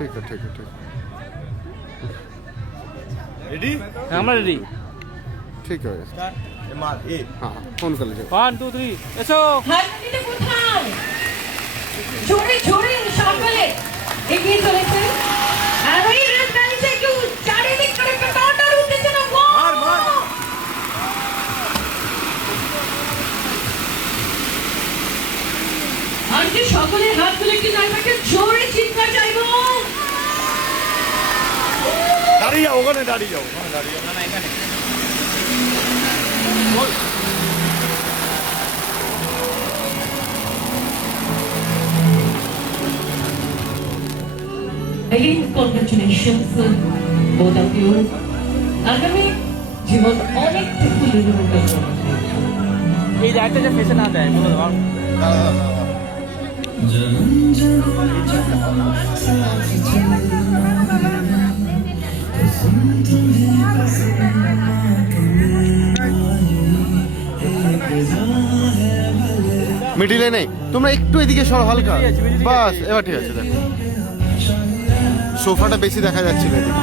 ठीक है ठीक है ठीक रेडी আমরা রেডি ठीक है हाँ फोन कर लीजिए 1 2 3 এসো হাততালিটা কোথায়? জোরে জোরে সকলে এগিয়ে চলেছে। আর ওই রেড গাড়িটা একটু চারিদিক করে একটা টর্নাডো উঠেছে না গো। মার মার আর যে সকলের হাত তুলে একটু জায়গাটা জোরে চিৎকার চাইবো। দাঁড়িয়ে যাও ওখানে দাঁড়িয়ে যাও ওখানে দাঁড়িয়ে যাও না না এখানে বল Again, congratulations, both of you. আগামী জীবন অনেক ফুলের মতো। এই লাইটটা যে ফেসে না দেয় বলে দাও মিডিলে নেই তোমরা একটু এদিকে সর হালকা বাস এবার ঠিক আছে দেখো সোফাটা বেশি দেখা যাচ্ছিল এদিকে